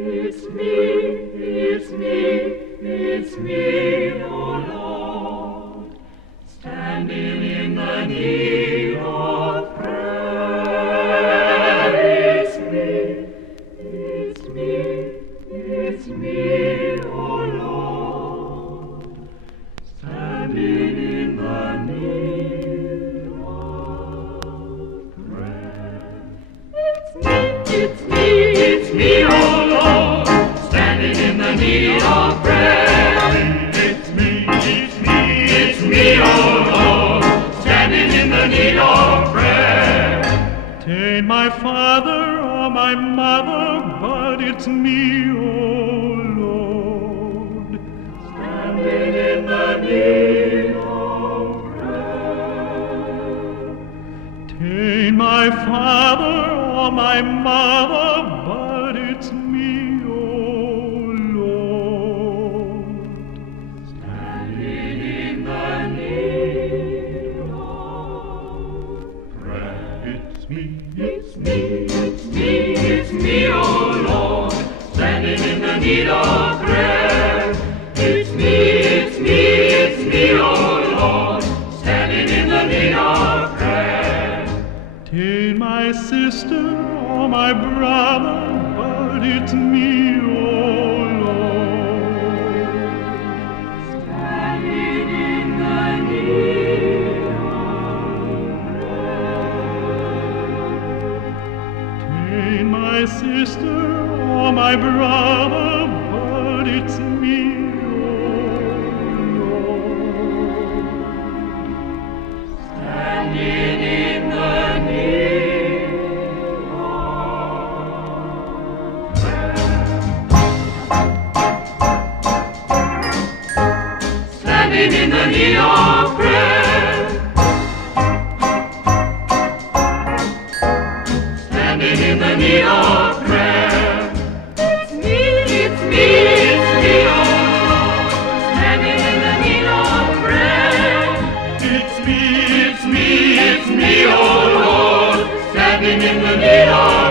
It's me, oh Lord, standing in the need of prayer. It's me, oh Lord, standing in the need of prayer. It's me, oh Lord, standing in the need of prayer. It's me, oh Lord, standing in the need of prayer. Tain't my father or my mother, but it's me, oh Lord, Standing in the need of prayer. Tain't my father or my mother, but it's me, oh Lord. Standing in the need of prayer. It's me, It's me, oh Lord, standing in the need of prayer. It's me, oh Lord, standing in the need of prayer. Tain't my sister or my brother, but it's me, oh Lord. Standing in the need of prayer. Tain't my sister or my brother, but it's me, oh Lord. Standing in the need of prayer. Standing in the need of prayer. Standing in the need of prayer. It's me, oh Lord, standing in the need of prayer. It's me, oh Lord, standing in the need of prayer.